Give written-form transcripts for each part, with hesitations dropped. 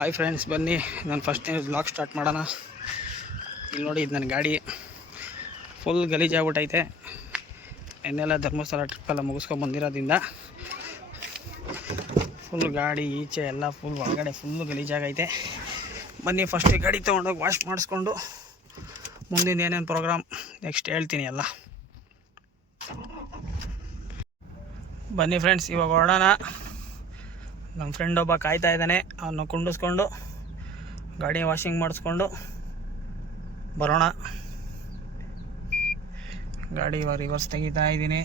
Hi friends, ಬನ್ನಿ ನಾನು first vlog start ಮಾಡೋಣ. ಇಲ್ಲಿ ನೋಡಿ, ಇದು ನನ್ನ ಗಾಡಿ ಫುಲ್ ಗಲೀಜಾಗ್ಬಿಟ್ಟೈತೆ. ಎನ್ನೆಲ್ಲ ಧರ್ಮಸ್ಥಳ ಟ್ರಿಪ್ಪೆಲ್ಲ ಮುಗಿಸ್ಕೊಂಡು ಬಂದಿರೋದ್ರಿಂದ ಫುಲ್ ಗಾಡಿ ಈಚೆ ಎಲ್ಲ ಫುಲ್ ಒಳಗಡೆ ಫುಲ್ಲು ಗಲೀಜಾಗೈತೆ. ಬನ್ನಿ ಫಸ್ಟ್ ಈ ಗಾಡಿ ತೊಗೊಂಡೋಗಿ ವಾಶ್ ಮಾಡಿಸ್ಕೊಂಡು ಮುಂದಿನ ಏನೇನು ಪ್ರೋಗ್ರಾಮ್ ನೆಕ್ಸ್ಟ್ ಹೇಳ್ತೀನಿ ಎಲ್ಲ. ಬನ್ನಿ ಫ್ರೆಂಡ್ಸ್, ಇವಾಗ ಹೊರಡೋಣ. ನಮ್ಮ ಫ್ರೆಂಡ್ ಒಬ್ಬ ಕಾಯ್ತಾ ಇದ್ದಾನೆ, ಅವನ್ನ ಕುಂಡಿಸ್ಕೊಂಡು ಗಾಡಿ ವಾಷಿಂಗ್ ಮಾಡಿಸ್ಕೊಂಡು ಬರೋಣ. ಗಾಡಿ ಇವಾಗ ರಿವರ್ಸ್ ತೆಗಿತಾ ಇದ್ದೀನಿ.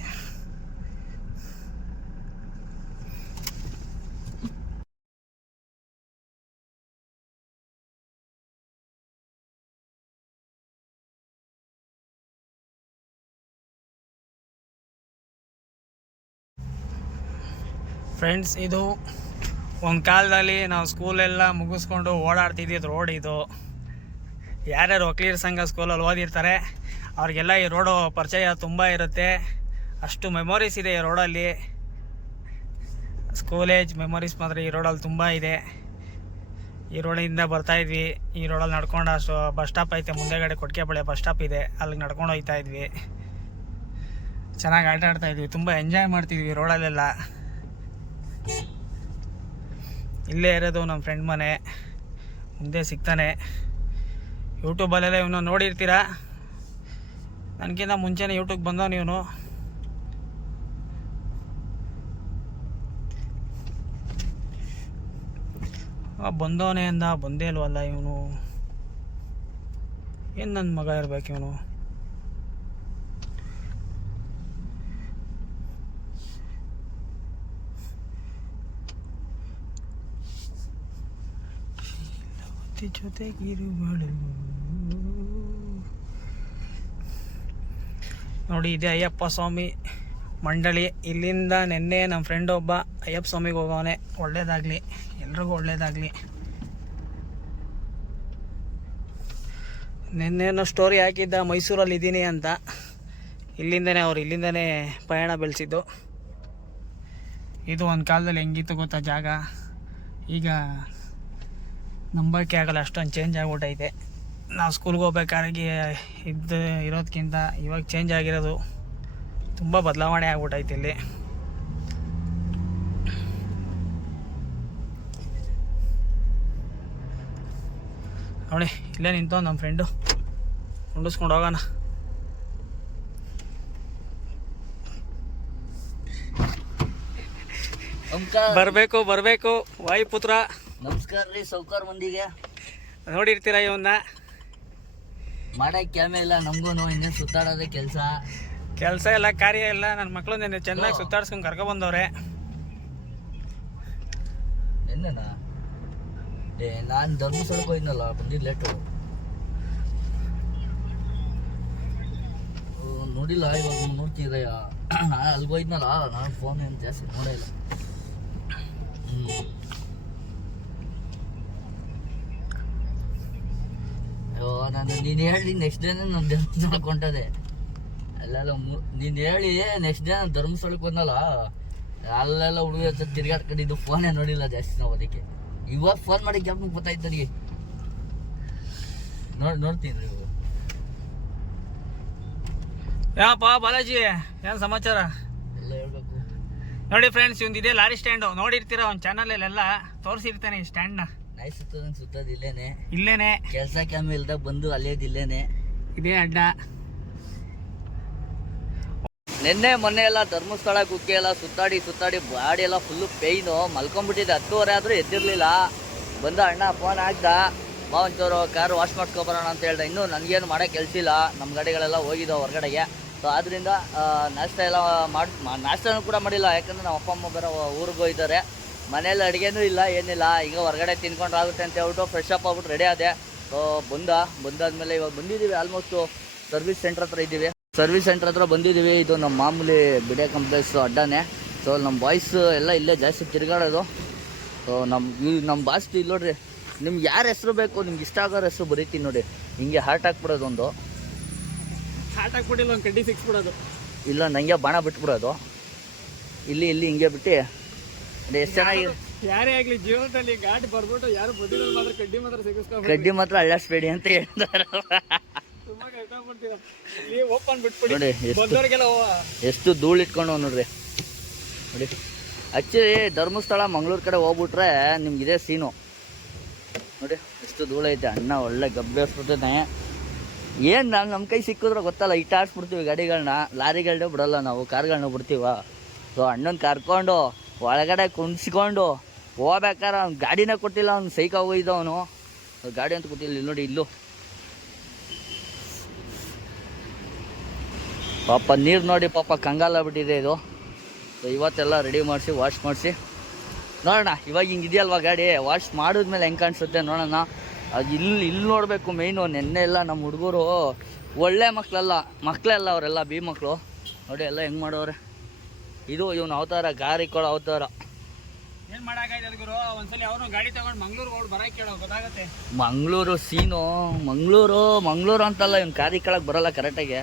ಫ್ರೆಂಡ್ಸ್, ಇದು ಒಂದು ಕಾಲದಲ್ಲಿ ನಾವು ಸ್ಕೂಲೆಲ್ಲ ಮುಗಿಸ್ಕೊಂಡು ಓಡಾಡ್ತಿದ್ದಿದ್ದು ರೋಡ್ ಇದು. ಯಾರ್ಯಾರು ವಕೀಲರ ಸಂಘ ಸ್ಕೂಲಲ್ಲಿ ಓದಿರ್ತಾರೆ ಅವ್ರಿಗೆಲ್ಲ ಈ ರೋಡು ಪರಿಚಯ ತುಂಬ ಇರುತ್ತೆ. ಅಷ್ಟು ಮೆಮೊರೀಸ್ ಇದೆ ಈ ರೋಡಲ್ಲಿ. ಸ್ಕೂಲ್ ಏಜ್ ಮೆಮೊರೀಸ್ ಮಾತ್ರ ಈ ರೋಡಲ್ಲಿ ತುಂಬ ಇದೆ. ಈ ರೋಡಿಂದ ಬರ್ತಾಯಿದ್ವಿ, ಈ ರೋಡಲ್ಲಿ ನಡ್ಕೊಂಡು ಅಷ್ಟು ಬಸ್ ಸ್ಟಾಪ್ ಐತೆ, ಮುಂದೆಗಡೆ ಕೊಟ್ಕೆಪಾಳ್ಯ ಬಸ್ ಸ್ಟಾಪ್ ಇದೆ, ಅಲ್ಲಿಗೆ ನಡ್ಕೊಂಡು ಹೋಗ್ತಾಯಿದ್ವಿ. ಚೆನ್ನಾಗಿ ಆಟ ಆಡ್ತಾಯಿದ್ವಿ, ತುಂಬ ಎಂಜಾಯ್ ಮಾಡ್ತಿದ್ವಿ ರೋಡಲ್ಲೆಲ್ಲ. ಇಲ್ಲೇ ಇರೋದು ನಮ್ಮ ಫ್ರೆಂಡ್ ಮನೆ, ಮುಂದೆ ಸಿಗ್ತಾನೆ. ಯೂಟ್ಯೂಬಲ್ಲೆಲ್ಲ ಇವನು ನೋಡಿರ್ತೀರ, ನನಗಿಂತ ಮುಂಚೆನೇ ಯೂಟ್ಯೂಬ್ ಬಂದವನು ಇವನು. ಬಂದವನೇ ಅಂದ, ಬಂದೇ ಇಲ್ವಲ್ಲ ಇವನು. ಏನು ನನ್ನ ಮಗ ಇರ್ಬೇಕು ಇವನು. ಜೊತೆಗಿರುವಳು ನೋಡಿ, ಇದೆ ಅಯ್ಯಪ್ಪ ಸ್ವಾಮಿ ಮಂಡಳಿ. ಇಲ್ಲಿಂದ ನೆನ್ನೆ ನಮ್ಮ ಫ್ರೆಂಡ್ ಒಬ್ಬ ಅಯ್ಯಪ್ಪ ಸ್ವಾಮಿಗೆ ಹೋಗೋವನೆ. ಒಳ್ಳೇದಾಗಲಿ, ಎಲ್ರಿಗೂ ಒಳ್ಳೇದಾಗಲಿ. ನೆನ್ನೇನೋ ಸ್ಟೋರಿ ಹಾಕಿದ್ದ, ಮೈಸೂರಲ್ಲಿ ಇದ್ದೀನಿ ಅಂತ. ಇಲ್ಲಿಂದನೇ ಪಯಣ ಬೆಳೆಸಿದ್ದು. ಇದು ಒಂದು ಕಾಲದಲ್ಲಿ ಹೆಂಗಿತ್ತು ಗೊತ್ತಾ ಜಾಗ, ಈಗ ನಂಬಕ್ಕೆ ಆಗಲ್ಲ, ಅಷ್ಟೊಂದು ಚೇಂಜ್ ಆಗ್ಬಿಟ್ಟೈತೆ. ನಾವು ಸ್ಕೂಲ್ಗೆ ಹೋಗ್ಬೇಕಾದ್ರೆ ಇರೋದಕ್ಕಿಂತ ಇವಾಗ ಚೇಂಜ್ ಆಗಿರೋದು ತುಂಬ ಬದಲಾವಣೆ ಆಗ್ಬಿಟ್ಟೈತೆ ಇಲ್ಲಿ. ನೋಡಿ, ಇಲ್ಲೇ ನಿಂತು ನಮ್ಮ ಫ್ರೆಂಡು ಕುಂಡಿಸ್ಕೊಂಡು ಹೋಗೋಣ. ಬರಬೇಕು ವಾಯುಪುತ್ರ. ನಮಸ್ಕಾರ ರೀ ಸೌಕಾರ ಮಂದಿಗೆ. ನೋಡಿರ್ತೀರ ಇವನ್ನ. ಮಾಡಕ್ಕೆ ಕ್ಯಾಮೆ ಇಲ್ಲ ನಮಗೂ, ಇನ್ನೇನು ಸುತ್ತಾಡೋದೇ ಕೆಲಸ ಎಲ್ಲ ಕಾರ್ಯ ಇಲ್ಲ. ನನ್ನ ಮಕ್ಕಳು ನೆನ್ನೆ ಚೆನ್ನಾಗಿ ಸುತ್ತಾಡ್ಸ್ಕೊಂಡು ಕರ್ಕೊಬಂದವ್ರೆ. ಎನ್ನೇನಾ ನಾನು ಧರ್ಮಸ್ಥಳಕ್ಕೆ ಹೋಯ್ನಲ್ಲ, ಬಂದಿದ್ದು ಲೇಟು. ನೋಡಿಲ್ಲ, ಇವಾಗ ನೋಡ್ತೀರ. ನಾನು ಅಲ್ಲಿಗೆ ಹೋಯ್ನಲ್ಲ, ನಾನು ಫೋನ್ ಏನು ಜಾಸ್ತಿ ನೋಡೇ ಇಲ್ಲ. ನೀನು ಹೇಳಿ ನೆಕ್ಸ್ಟ್ ಡೇನೇ ನಾನು ಧರ್ಮಸ್ಥಳಕ್ಕೆ ಹೊಂಟದೆ. ಅಲ್ಲೆಲ್ಲ ನೀನು ಹೇಳಿ ನೆಕ್ಸ್ಟ್ ಡೇ ನಾನು ಧರ್ಮಸ್ಥಳಕ್ಕೆ ಬಂದಲ್ಲ, ಅಲ್ಲೆಲ್ಲ ಹುಡುಗ ತಿರ್ಗಾಡ್ಕೊಂಡಿದ್ದು, ಫೋನೇ ನೋಡಿಲ್ಲ ಜಾಸ್ತಿ ನಾವು. ಅದಕ್ಕೆ ಇವಾಗ ಫೋನ್ ಮಾಡಿ ಗ್ಯಾಪ್ ಗೊತ್ತಾಯ್ತು ನನಗೆ. ನೋಡ್ತೀನಿ ಇವಾಗ. ಯಾಪ ಬಾಲಾಜಿ, ಏನು ಸಮಾಚಾರ? ಎಲ್ಲ ಹೇಳ್ಬೇಕು ನೋಡಿ ಫ್ರೆಂಡ್ಸ್, ಇವಂದಿದೆ ಲಾರಿ ಸ್ಟ್ಯಾಂಡು. ನೋಡಿರ್ತೀರ ಒಂದು ಚಾನಲಲ್ಲೆಲ್ಲ ತೋರಿಸಿರ್ತಾನೆ ಈ ಸ್ಟ್ಯಾಂಡ್ನ. ನಾಯಿ ಸುತ್ತದ ಇಲ್ಲೇನೆ ಕೆಲಸ ಕ್ಯಾಮೆ ಇಲ್ದಾಗ ಬಂದು ಅಲ್ಲೇದು ಇಲ್ಲೇನೆ ಇದೇ ಅಡ್ಡ. ನಿನ್ನೆ ಮೊನ್ನೆ ಎಲ್ಲ ಧರ್ಮಸ್ಥಳ ಕುಕ್ಕೆ ಎಲ್ಲ ಸುತ್ತಾಡಿ ಬಾಡಿ ಎಲ್ಲ ಫುಲ್ಲು ಪೇಯ್ನು. ಮಲ್ಕೊಂಡ್ಬಿಟ್ಟಿದ್ದೆ. 10:30 ಆದರೂ ಎದ್ದಿರಲಿಲ್ಲ. ಬಂದ ಅಣ್ಣ ಫೋನ್ ಹಾಕ್ದ, ಬಾ ಒಂಚೂರು ಕಾರು ವಾಶ್ ಮಾಡ್ಕೊಬರೋಣ ಅಂತ ಹೇಳ್ದೆ. ಇನ್ನೂ ನನಗೇನು ಮಾಡೋಕ್ಕೆ ಕೆಲಸ ಇಲ್ಲ, ನಮ್ಮ ಗಾಡಿಗಳೆಲ್ಲ ಹೋಗಿದ್ದಾವೆ ಹೊರಗಡೆಗೆ. ಸೊ ಆದ್ದರಿಂದ ನಾಷ್ಟ ಎಲ್ಲ ನಾಷ್ಟನೂ ಕೂಡ ಮಾಡಿಲ್ಲ, ಯಾಕಂದರೆ ನಮ್ಮ ಅಪ್ಪ ಅಮ್ಮ ಬೇರೆ ಊರಿಗೆ ಹೋಗಿದ್ದಾರೆ. ಮನೇಲಿ ಅಡುಗೆನೂ ಇಲ್ಲ, ಏನಿಲ್ಲ. ಈಗ ಹೊರಗಡೆ ತಿನ್ಕೊಂಡ್ರಾಗುತ್ತೆ ಅಂತ ಹೇಳ್ಬಿಟ್ಟು ಫ್ರೆಶ್ ಅಪ್ ಆಗ್ಬಿಟ್ಟು ರೆಡಿ ಆದೆ. ಸೊ ಬಂದಾದ್ಮೇಲೆ ಇವಾಗ ಬಂದಿದ್ದೀವಿ. ಆಲ್ಮೋಸ್ಟು ಸರ್ವಿಸ್ ಸೆಂಟ್ರ್ ಹತ್ರ ಇದ್ದೀವಿ. ಸರ್ವಿಸ್ ಸೆಂಟ್ರ್ ಹತ್ರ ಬಂದಿದ್ದೀವಿ. ಇದು ನಮ್ಮ ಮಾಮೂಲಿ ಬಿಡೆ ಕಾಂಪ್ಲೆಕ್ಸ್ ಅಡ್ಡಾನೆ. ಸೊ ನಮ್ಮ ಬಾಯ್ಸ್ ಎಲ್ಲ ಇಲ್ಲೇ ಜಾಸ್ತಿ ತಿರುಗಾಡೋದು. ಸೊ ನಮ್ಮ ಬಾಸ್ ಇಲ್ಲಿ ನೋಡ್ರಿ, ನಿಮ್ಗೆ ಯಾರ ಹೆಸರು ಬೇಕು, ನಿಮ್ಗೆ ಇಷ್ಟ ಆಗೋರ ಹೆಸರು ಬರೀತೀನಿ ನೋಡಿ. ಹಿಂಗೆ ಹಾರ್ಟ್ ಹಾಕ್ಬಿಡೋದು, ಒಂದು ಹಾರ್ಟ್ ಹಾಕ್ಬಿಟ್ಟಿಲ್ಲ, ಒಂದು ಕಡ್ಡಿ ಸಿಕ್ಸ್ಬಿಡೋದು, ಇಲ್ಲ ನನಗೆ ಬಾಣ ಬಿಟ್ಬಿಡೋದು. ಇಲ್ಲಿ ಹಿಂಗೆ ಬಿಟ್ಟು ಎಷ್ಟು ಚೆನ್ನಾಗಿ ಯಾರೇ ಆಗ್ಲಿ ಜೀವನದಲ್ಲಿ ಘಾಟ್ ಬರ್ಬಿಟ್ಟು ಯಾರು ಬದಿನಲ್ಲಿ ಮಾತ್ರ ಕಡ್ಡಿ ಮಾತ್ರ ಸಿಗಿಸ್ಕೊಂಡು ಕಡ್ಡಿ ಮಾತ್ರ ಅಳ್ಳಾಡ್ಸ್ಬೇಡಿ ಅಂತ ಹೇಳ್ತಾರೆ. ತುಂಬಾ ಕಷ್ಟಪಡ್ತೀರ ಓಪನ್ ಬಿಟ್ಬಿಡಿ ನೋಡಿ ಬಂದವರಿಗೆಲ್ಲ ಎಷ್ಟು ಧೂಳು ಇಟ್ಕೊಂಡು ನೋಡ್ರಿ. ನೋಡಿ ಆಕ್ಚುಲಿ ಧರ್ಮಸ್ಥಳ ಮಂಗಳೂರು ಕಡೆ ಹೋಗ್ಬಿಟ್ರೆ ನಿಮ್ಗೆ ಇದೇ ಸೀನು. ನೋಡಿ ಎಷ್ಟು ಧೂಳು ಐತೆ. ಅಣ್ಣ ಒಳ್ಳೆ ಗಬ್ಬೆ ಹಸ್ಬಿಟ್ಟಿದ್ದಾನೆ. ಏನು ನಮ್ಮ ಕೈ ಸಿಕ್ಕಿದ್ರೆ ಗೊತ್ತಲ್ಲ ಇಟ್ಟು ಆಡ್ಸ್ಬಿಡ್ತೀವಿ ಗಾಡಿಗಳನ್ನ. ಲಾರಿಗಳನ್ನ ಬಿಡಲ್ಲ ನಾವು, ಕಾರ್ಗಳನ್ನ ಬಿಡ್ತೀವ. ಸೊ ಅಣ್ಣನ ಕರ್ಕೊಂಡು ಒಳಗಡೆ ಕುಣಿಸ್ಕೊಂಡು ಹೋಗ್ಬೇಕಾರೆ ಅವ್ನು ಗಾಡಿನೇ ಕೊಟ್ಟಿಲ್ಲ. ಅವ್ನು ಸೈಕ್ ಹೋಗಿದ್ದ ಅವನು. ಗಾಡಿ ಅಂತ ಗೊತ್ತಿಲ್ಲ. ಇಲ್ಲಿ ನೋಡಿ ಇಲ್ಲೂ ಪಾಪ ನೀರು ನೋಡಿ ಪಾಪ ಕಂಗಾಲ ಬಿಟ್ಟಿದೆ ಇದು. ಸೊ ಇವತ್ತೆಲ್ಲ ರೆಡಿ ಮಾಡಿಸಿ ವಾಶ್ ಮಾಡಿಸಿ ನೋಡೋಣ. ಇವಾಗ ಹಿಂಗೆ ಇದೆಯಲ್ವ ಗಾಡಿ, ವಾಶ್ ಮಾಡಿದ್ಮೇಲೆ ಹೆಂಗೆ ಕಾಣಿಸುತ್ತೆ ನೋಡೋಣ. ಅದು ಇಲ್ಲಿ ನೋಡಬೇಕು ಮೇಯ್ನು. ನೆನ್ನೆ ಎಲ್ಲ ನಮ್ಮ ಹುಡುಗರು ಒಳ್ಳೆ ಮಕ್ಕಳೆಲ್ಲ ಅವರೆಲ್ಲ ಬಿ ಮಕ್ಕಳು ನೋಡಿ ಎಲ್ಲ ಹೆಂಗೆ ಮಾಡೋರೆ. ಇದು ಇವನು ಅವತಾರ, ಗಾರಿಕೊಳ ಅವತಾರ. ಏನು ಮಾಡೋಕ್ಕಾಯ್ತದ ಗುರು, ಒಂದ್ಸಲಿ ಅವನು ಗಾಡಿ ತಗೊಂಡು ಮಂಗ್ಳೂರು ಹೋಗಿ ಬರೋಕೆ ಕೇಳೋ ಗೊತ್ತಾಗತ್ತೆ. ಮಂಗಳೂರು ಸೀನು, ಮಂಗಳೂರು ಅಂತಲ್ಲ, ಇವ್ನು ಗಾರಿಕೊಳಕ್ಕೆ ಬರೋಲ್ಲ ಕರೆಕ್ಟಾಗಿ.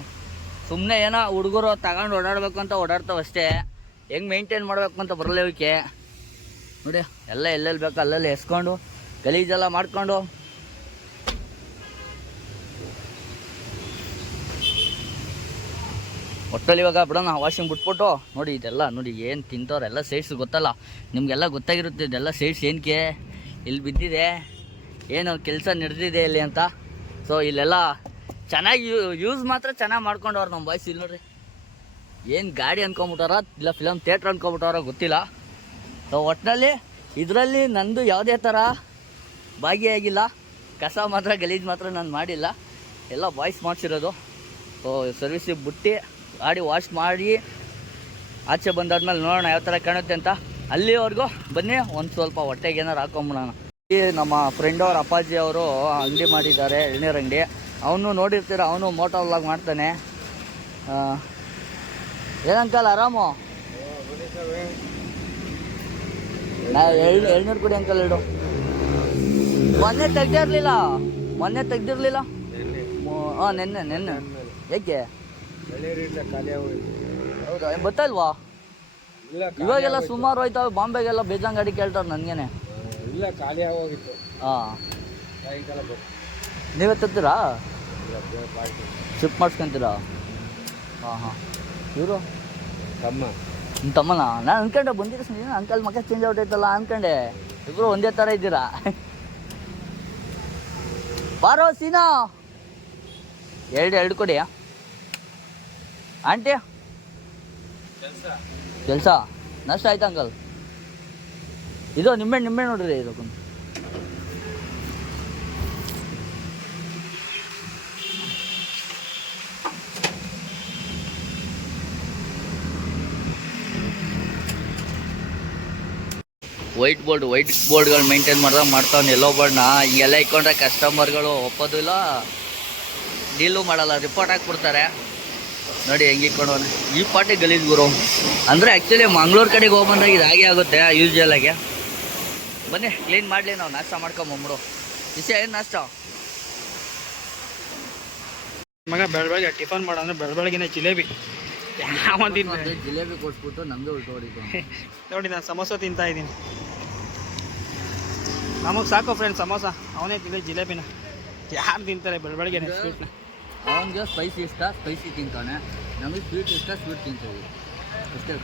ಸುಮ್ಮನೆ ಏನೋ ಹುಡುಗರು ತಗೊಂಡು ಓಡಾಡಬೇಕು ಅಂತ ಓಡಾಡ್ತಾವಷ್ಟೇ. ಹೆಂಗೆ ಮೇಂಟೈನ್ ಮಾಡಬೇಕು ಅಂತ ಬರಲ್ಲ ಇವಕ್ಕೆ. ನೋಡಿ ಎಲ್ಲ ಎಲ್ಲೆಲ್ಲಿ ಬೇಕು ಅಲ್ಲೆಲ್ಲಿ ಎಸ್ಕೊಂಡು ಗಲೀಜೆಲ್ಲ ಮಾಡ್ಕೊಂಡು ಒಟ್ಟಲ್ಲಿ ಇವಾಗ ಬಿಡೋಣ ವಾಷಿಂಗ್ ಬಿಟ್ಬಿಟ್ಟು. ನೋಡಿ ಇದೆಲ್ಲ ನೋಡಿ ಏನು ತಿಂತವ್ರೆ ಎಲ್ಲ ಸೈಡ್ಸ್ ಗೊತ್ತಲ್ಲ ನಿಮಗೆಲ್ಲ ಗೊತ್ತಾಗಿರುತ್ತೆ. ಇದೆಲ್ಲ ಸೈಡ್ಸ್ ಏನಕ್ಕೆ ಇಲ್ಲಿ ಬಿದ್ದಿದೆ, ಏನು ಕೆಲಸ ನಡೆದಿದೆ ಇಲ್ಲಿ ಅಂತ. ಸೊ ಇಲ್ಲೆಲ್ಲ ಚೆನ್ನಾಗಿ ಯೂಸ್ ಮಾತ್ರ ಚೆನ್ನಾಗಿ ಮಾಡ್ಕೊಂಡವ್ರು ನಮ್ಮ ಬಾಯ್ಸ್. ಇಲ್ಲಿ ನೋಡ್ರಿ ಏನು ಗಾಡಿ ಅನ್ಕೊಂಬಿಟ್ಟಾರ ಇಲ್ಲ ಫಿಲಮ್ ಥಿಯೇಟ್ರ್ ಅನ್ಕೊಂಬಿಟ್ಟವ್ರ ಗೊತ್ತಿಲ್ಲ. ಸೊ ಒಟ್ಟಿನಲ್ಲಿ ಇದರಲ್ಲಿ ನಂದು ಯಾವುದೇ ಥರ ಭಾಗಿಯಾಗಿಲ್ಲ. ಕಸ ಮಾತ್ರ ಗಲೀಜು ಮಾತ್ರ ನಾನು ಮಾಡಿಲ್ಲ, ಎಲ್ಲ ಬಾಯ್ಸ್ ಮಾಡಿಸಿರೋದು. ಸೊ ಸರ್ವಿಸಿಗೆ ಬಿಟ್ಟು ಗಾಡಿ ವಾಶ್ ಮಾಡಿ ಆಚೆ ಬಂದಾದ್ಮೇಲೆ ನೋಡೋಣ ಯಾವ ಥರ ಕಾಣುತ್ತೆ ಅಂತ. ಅಲ್ಲಿವರೆಗೂ ಬನ್ನಿ ಒಂದು ಸ್ವಲ್ಪ ಹೊಟ್ಟೆಗೆ ಏನಾರು ಹಾಕೊಂಬಿಡೋಣ. ಈ ನಮ್ಮ ಫ್ರೆಂಡ್ ಅವ್ರ ಅಪ್ಪಾಜಿ ಅವರು ಅಂಗಡಿ ಮಾಡಿದ್ದಾರೆ, ಎಳ್ನೀರು ಅಂಗಡಿ. ಅವನು ನೋಡಿರ್ತೀರ, ಅವನು ಮೋಟೋ ವ್ಲಾಗ್ ಮಾಡ್ತಾನೆ. ಏನಂಕಲ್ ಆರಾಮು? ಎಳ್ನೀರು ಕುಡಿ ಅಂಕಲ್ ಇಡು. ಮೊನ್ನೆ ತೆಗ್ದಿರ್ಲಿಲ್ಲ ಹಾಂ ನೆನ್ನೆ ಏಕೆ ಹೌದಾ? ಗೊತ್ತಲ್ವಾ ಇವಾಗೆಲ್ಲ ಸುಮಾರು ಹೋಯ್ತಾವೆ. ಬಾಂಬೆಗೆಲ್ಲ ಬೇಜಾನ್ ಗಾಡಿ ಕೇಳ್ತಾರೆ ನನಗೇನೆ. ಇಲ್ಲ ಖಾಲಿ ಆಗೋಗಿತ್ತು. ಹಾಂ ಸಾಯಂಕಾಲ ನೀವೇ ತರ್ತೀರಾ? ಶಿಫ್ಟ್ ಮಾಡಿಸ್ಕೊಂತೀರಾ? ಹಾಂ ಇವರು ನಿಮ್ಮ ತಮ್ಮನ? ನಾನು ಅನ್ಕೊಂಡೆ ಬಂದಿರ ಅಂಕಲ್ ಮಕ್ಕ ಚೇಂಜ್ ಔಟ್ ಅನ್ಕೊಂಡೆ. ಇಬ್ಬರು ಒಂದೇ ಥರ ಇದ್ದೀರಾ. ಬಾರೋ ಸೀನಾ, ಎರಡು ಕೊಡಿ ಆಂಟಿ. ಕೆಲಸ ನಷ್ಟ ಆಯ್ತಾ ಅಂಕಲ್? ಇದು ನಿಂಬೆ ನೋಡ್ರಿ ಇದು. ವೈಟ್ ಬೋರ್ಡ್ಗಳು ಮೇಂಟೈನ್ ಮಾಡ್ತಾವ್ನು ಎಲ್ಲೋ ಬೋರ್ಡ್ನ. ಹಿಂಗೆಲ್ಲ ಇಟ್ಕೊಂಡ್ರೆ ಕಸ್ಟಮರ್ಗಳು ಒಪ್ಪೋದಿಲ್ಲ, ಡೀಲು ಮಾಡಲ್ಲ, ರಿಪೋರ್ಟ್ ಹಾಕ್ಬಿಡ್ತಾರೆ. ನೋಡಿ ಹೆಂಗೆ ಇಟ್ಕೊಂಡವನೆ. ಈ ಪಾಟಿ ಗಲೀಜ್ ಗುರು. ಅಂದರೆ ಆ್ಯಕ್ಚುಲಿ ಮಂಗ್ಳೂರು ಕಡೆಗೆ ಹೋಗ್ಬಂದಾಗ ಇದು ಹಾಗೆ ಆಗುತ್ತೆ ಯೂಸ್ವಲ್ ಆಗಿ. ಬನ್ನಿ ಕ್ಲೀನ್ ಮಾಡಲಿ, ನಾವು ನಾಷ್ಟ ಮಾಡ್ಕೊಂಬಂಬಿಡು. ವಿಷಯ ಏನು ನಾಷ್ಟ? ಮಗ ಬೆಳಗ್ಗೆ ಟಿಫನ್ ಮಾಡಂದ್ರೆ ಬೆಳಗ್ಗೆನೆ ಜಿಲೇಬಿ. ಜಿಲೇಬಿ ಕೊಟ್ಬಿಟ್ಟು ನಮಗೆ ಹೊರಟೋಡಿದ್ದು. ನೋಡಿ ನಾನು ಸಮೋಸ ತಿಂತಾ ಇದ್ದೀನಿ. ನಮಗೆ ಸಾಕು ಫ್ರೆಂಡ್ ಸಮೋಸ. ಅವನೇ ತಿಂದ ಜಿಲೇಬಿನ. ಯಾರು ತಿಂತಾರೆ ಬೆಳಗ್ಗೆನೆ ಸ್ವೀಟ್ನ? ಅವನಿಗೆ ಸ್ಪೈಸಿ ಇಷ್ಟ, ಸ್ಪೈಸಿ ತಿಂತಾನೆ. ನಮಗೆ ಸ್ವೀಟ್ ಇಷ್ಟ, ಸ್ವೀಟ್ ತಿಂತೀವಿ ಅಷ್ಟೇ.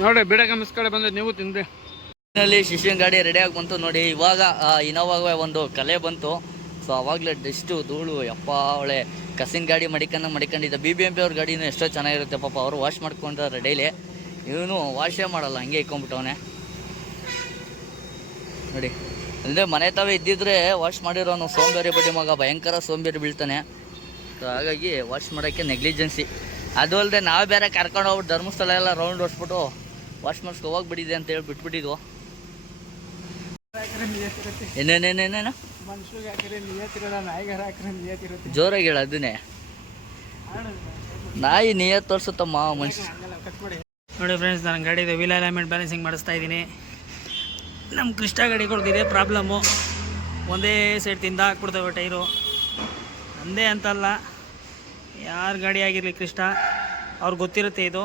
ನೋಡಿ ಬಿಡಗ ಮಿಸ್ ಕಡೆ ಬಂದರೆ ನೀವು ತಿಂದ್ರಿ. ಶಿಶಿನ ಗಾಡಿ ರೆಡಿಯಾಗಿ ಬಂತು ನೋಡಿ. ಇವಾಗ ಇನ್ನೋವಾಗವೇ ಒಂದು ಕಲೆ ಬಂತು. ಸೊ ಅವಾಗಲೇ ಡಸ್ಟು ಧೂಳು ಯಪ್ಪ. ಅವಳೆ ಕಸಿನ ಗಾಡಿ ಮಡಿಕೊಂಡಿದ್ದ. BBMP ಅವ್ರ ಗಾಡಿನೂ ಎಷ್ಟೋ ಚೆನ್ನಾಗಿರುತ್ತೆ ಪಾಪ. ಅವರು ವಾಶ್ ಮಾಡ್ಕೊಂಡ್ರೆ ಡೈಲಿ. ಇವನು ವಾಶೇ ಮಾಡಲ್ಲ, ಹಂಗೆ ಇಟ್ಕೊಂಡ್ಬಿಟ್ಟವನೆ ನೋಡಿ. ಅಂದರೆ ಮನೆ ತಾವೇ ಇದ್ದಿದ್ರೆ ವಾಶ್ ಮಾಡಿರೋನು ಸೋಂಬೇರಿ ಬಡ್ಡಿ ಮಗ, ಭಯಂಕರ ಸೋಂಬೇರಿ ಬೀಳ್ತಾನೆ. ಸೊ ಹಾಗಾಗಿ ವಾಶ್ ಮಾಡೋಕ್ಕೆ ನೆಗ್ಲಿಜೆನ್ಸಿ. ಅದು ಅಲ್ಲದೆ ನಾವು ಬೇರೆ ಕರ್ಕೊಂಡು ಹೋಗ್ಬಿಟ್ಟು ಧರ್ಮಸ್ಥಳ ಎಲ್ಲ ರೌಂಡ್ ಹೊಡ್ಸ್ಬಿಟ್ಟು ವಾಶ್ ಮಾಡಿಸ್ಕೊ ಹೋಗ್ಬಿಟ್ಟಿದೆ ಅಂತ ಹೇಳಿ ಬಿಟ್ಬಿಟ್ಟಿದ್ವು. ಏನೇನೇನೇನೇನು ಜೋರಾಗಿ ಹೇಳ. ಅದನ್ನೇ ನಾಯಿ ನಿಯತ್ ತೋರಿಸುತ್ತಮ್ಮ ಮನುಷ್ಯ. ನೋಡಿ ಫ್ರೆಂಡ್ಸ್, ನಾನು ಗಾಡಿದು ವೀಲ್ ಅಲೈನ್ಮೆಂಟ್ ಬ್ಯಾಲೆನ್ಸಿಂಗ್ ಮಾಡಿಸ್ತಾ ಇದ್ದೀನಿ. ನಮ್ಮ ಕೃಷ್ಣ ಗಾಡಿಗಳ್ದು ಇದೇ ಪ್ರಾಬ್ಲಮ್ಮು. ಒಂದೇ ಸೈಡ್ ತಿಂದ ಹಾಕ್ಬಿಡ್ತೇವೆ ಟೈರು. ಒಂದೇ ಅಂತಲ್ಲ, ಯಾರ ಗಾಡಿ ಆಗಿರಲಿ ಕೃಷ್ಣ ಅವ್ರಿಗೆ ಗೊತ್ತಿರುತ್ತೆ ಇದು.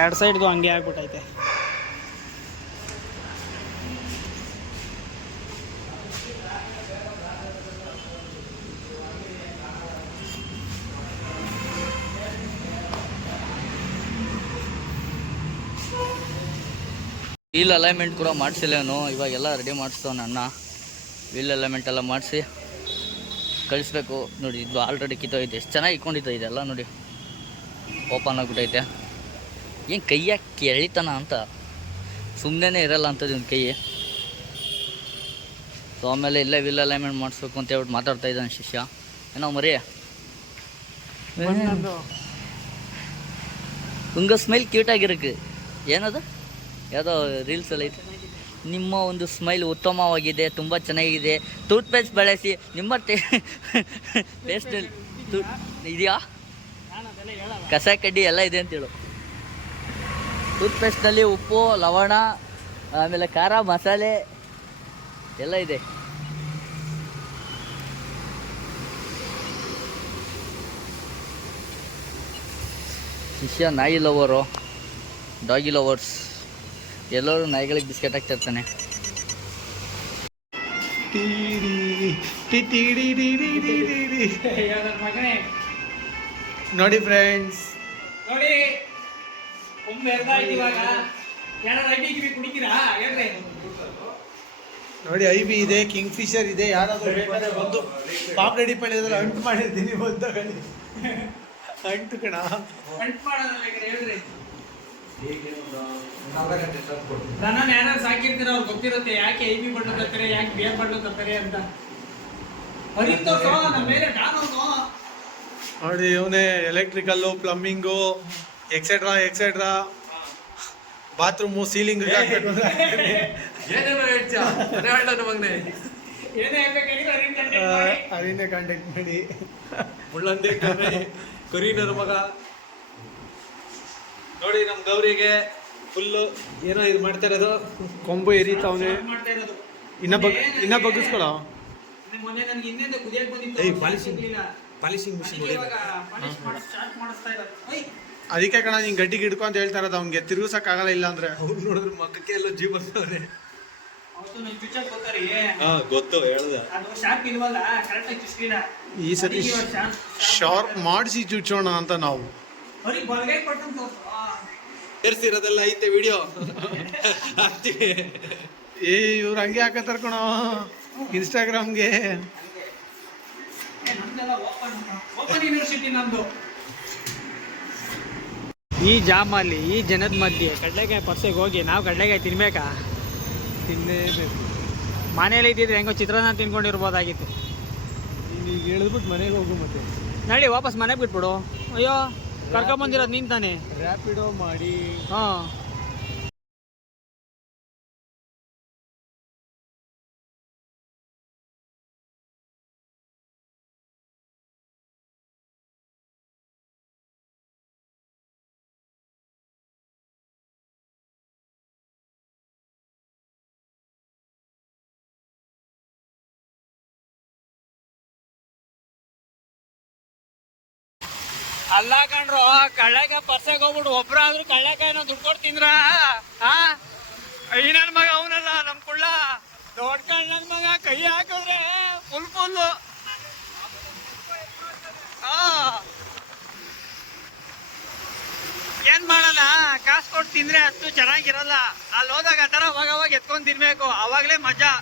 ಎರಡು ಸೈಡ್ದು ಹಂಗೆ ಆಗ್ಬಿಟ್ಟೈತೆ. ವೀಲ್ ಅಲೈನ್ಮೆಂಟ್ ಕೂಡ ಮಾಡಿಸಿಲ್ಲೇನು, ಇವಾಗೆಲ್ಲ ರೆಡಿ ಮಾಡಿಸ್ತವನ ಅಣ್ಣ. ವೀಲ್ ಅಲೈನ್ಮೆಂಟ್ ಎಲ್ಲ ಮಾಡಿಸಿ ಕಳಿಸ್ಬೇಕು. ನೋಡಿ ಇದು ಆಲ್ರೆಡಿ ಕಿತ್ತೋಯ್ತು. ಎಷ್ಟು ಚೆನ್ನಾಗಿ ಇಟ್ಕೊಂಡಿತ್ತು ಇದೆಲ್ಲ ನೋಡಿ, ಓಪನ್ ಆಗಿಬಿಟ್ಟೈತೆ. ಏನು ಕೈಯಾಗಿ ಕೆಳಿತಾನ ಅಂತ, ಸುಮ್ಮನೆ ಇರಲ್ಲ ಅಂತದ್ದು ಒಂದು ಕೈ. ಸೊ ಆಮೇಲೆ ಇಲ್ಲೇ ವೀಲ್ ಅಲೈನ್ಮೆಂಟ್ ಮಾಡಿಸ್ಬೇಕು ಅಂತ ಹೇಳ್ಬಿಟ್ಟು ಮಾತಾಡ್ತಾ ಇದ್ದಾನೆ ಶಿಷ್ಯ. ಏನೋ ಮರಿ ಉಂಗ ಸ್ಮೈಲ್ ಕ್ಯೂಟಾಗಿರಕ್ಕೆ ಏನದು ಯಾವುದೋ ರೀಲ್ಸಲ್ಲಿ ಐತೆ. ನಿಮ್ಮ ಒಂದು ಸ್ಮೈಲ್ ಉತ್ತಮವಾಗಿದೆ, ತುಂಬ ಚೆನ್ನಾಗಿದೆ. ಟೂತ್ಪೇಸ್ಟ್ ಬಳಸಿ ನಿಮ್ಮ ಪೇಸ್ಟ್ ಇದೆಯಾ, ಕಸ ಕಡ್ಡಿ ಎಲ್ಲ ಇದೆ ಅಂತೇಳು. ಟೂತ್ಪೇಸ್ಟ್ನಲ್ಲಿ ಉಪ್ಪು, ಲವಣ, ಆಮೇಲೆ ಖಾರ, ಮಸಾಲೆ ಎಲ್ಲ ಇದೆ. ಶಿಷ್ಯ ನಾಯಿ ಲವರು, ಡಾಗಿ ಲವರ್ಸ್ ಎಲ್ಲರೂ ನಾಯಿಗಳಿಗೆ ಬಿಸ್ಕೆಟ್ ಹಾಕ್ತಿರ್ತಾನೆ. ನೋಡಿ ಫ್ರೆಂಡ್ಸ್, ನೋಡಿ ನೋಡಿ ಐಬಿ ಇದೆ, ಕಿಂಗ್ ಫಿಶರ್ ಇದೆ. ಯಾರಾದ್ರೂ ಬೇಕಾದ್ರೆ ಬಂದು ಪಾಪ್ ರೆಡಿ ಮಾಡಿದ್ರೆ ಅಂಟು ಮಾಡಿರ್ತೀನಿ, ಬಂದು ತಗೊಳ್ಳಿ. ಅಂಟು ಕಣ ದನ ಯಾರು ಸಾಕಿರ್ತೀರ ಅವ್ರು ಗೊತ್ತಿರುತ್ತೆ ಯಾಕೆ ಐಬಿ ಬಣ್ಣ ತರ್ತಾರೆ, ಯಾಕೆ ಬೇರೆ ಬಣ್ಣ ತರ್ತಾರೆ ಅಂತ. ನಮ್ಮ ಮೇಲೆ ನೋಡಿ ಇವನೇ electrical, plumbing, etcetera etcetera, bathroom, ceiling ಅರಿನೇ ಕಾಂಟ್ಯಾಕ್ಟ್ ಮಾಡಿ. ಮುಳ್ಳಂದೆ ಕೊರಿನರ್ ಮಗ ನೋಡಿ. ನಮ್ಮ ಗೌರಿಗೆ ಫುಲ್ಲು ಏನೋ ಇದು ಮಾಡ್ತಾ ಇರೋದು, ಕೊಂಬು ಎರಿತಾವನೆ. ಇನ್ನ ಬಗ್ಗಿಸ್ಕೊಳ. ಪಾಲಿಶಿಂಗ್ ಮಿಷಿನ್ ಅದಕ್ಕೆ ಕಣ ಹಿಂಗೆ ಗಡ್ಡಿಗೆ ಹಿಡ್ಕೊ ಅಂತ ಹೇಳ್ತಾ ಇರೋದು. ಅವ್ನಿಗೆ ತಿರುಗಿಸಕ್ಕಾಗಲ್ಲ, ಇಲ್ಲ ಅಂದ್ರೆ ಅವ್ರು ನೋಡಿದ್ರೆ ಮಕ್ಕಕ್ಕೆ ಎಲ್ಲ ಜೀವ ಬರ್ತವ್ರೆ. ಗೊತ್ತು ಹೇಳ್ದ. ಈ ಸತಿ ಶಾರ್ಪ್ ಮಾಡಿಸಿ ಚುಚ್ಚೋಣ ಅಂತ ನಾವು ಸೇರ್ಸಿರೋದೆಲ್ಲ ಐತೆ ವಿಡಿಯೋ ಹಾಕ್ತೀವಿ. ಇವ್ರು ಹಂಗೆ ಹಾಕತ್ತಾರ ಕಣ ಇನ್ಸ್ಟಾಗ್ರಾಮ್ಗೆ. ಈ ಜಾಮಲ್ಲಿ, ಈ ಜನದ ಮಧ್ಯೆ ಕಡಲೆಕಾಯಿ ಪರ್ಸೆಗೆ ಹೋಗಿ ನಾವು ಕಡಲೆಕಾಯಿ ತಿನ್ಬೇಕಾ? ತಿನ್ನೇಬೇಕು. ಮನೇಲಿ ಇದ್ದಿದ್ರೆ ಹೆಂಗೋ ಚಿತ್ರಾನ್ನ ತಿನ್ಕೊಂಡಿರ್ಬೋದಾಗಿತ್ತು. ಈಗ ಹೇಳಿದ್ಬಿಟ್ಟು ಮನೆಗೆ ಹೋಗು. ಮತ್ತೆ ನಡಿ ವಾಪಸ್ ಮನೆಗೆ ಬಿಟ್ಬಿಡು. ಅಯ್ಯೋ ಕರ್ಕೊಂಬಂದಿರೋದು ನೀನು ತಾನೆ. ರ್ಯಾಪಿಡೋ ಮಾಡಿ. ಹಾಂ ಅಲ್ಲ ಕಣ್ರು, ಕಳ್ಳೆಕಾಯಿ ಪರ್ಸೆಗೆ ಹೋಗ್ಬಿಟ್ಟು ಒಬ್ರಾದ್ರೂ ಕಳ್ಳೆಕಾಯಿನ ದುಡ್ಡು ಕೊಟ್ಟು ತಿಂದ್ರ? ಈ ನನ್ನ ಮಗ ಅವನಲ್ಲ ನಮ್ ಕುಳ್ಳ, ದೊಡ್ಡ ಕಣ್ಣನ ಮಗ. ಕೈ ಹಾಕಿದ್ರೆ ಫುಲ್ಲು. ಏನ್ ಮಾಡೋಣ, ಕಾಸು ಕೊಟ್ಟು ತಿಂದ್ರೆ ಅಷ್ಟು ಚೆನ್ನಾಗಿರಲ್ಲ. ಅಲ್ಲಿ ಹೋದಾಗ ಆ ಥರ ಅವಾಗ ಎತ್ಕೊಂಡು ತಿನ್ಬೇಕು, ಅವಾಗಲೇ ಮಜಾ.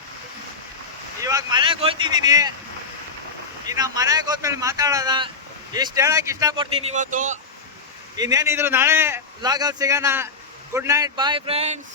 ಇವಾಗ ಮನೆಗೆ ಹೋಗ್ತಿದ್ದೀನಿ, ಇನ್ನು ಮನೆಗೆ ಹೋದ್ಮೇಲೆ ಮಾತಾಡೋಣ. ಇಷ್ಟು ಹೇಳಕ್ಕೆ ಇಷ್ಟಪಡ್ತೀನಿ ಇವತ್ತು. ಇನ್ನೇನಿದ್ರು ನಾಳೆ ವ್ಲಾಗಲ್ಲಿ ಸಿಗೋಣ. Good night, bye friends.